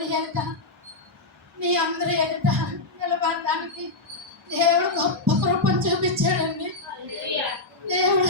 మంది ఎదుట మీ అందరి ఎదుట నిలబడడానికి దేవుడు గొప్ప కృపను చూపించాడండి. దేవుడు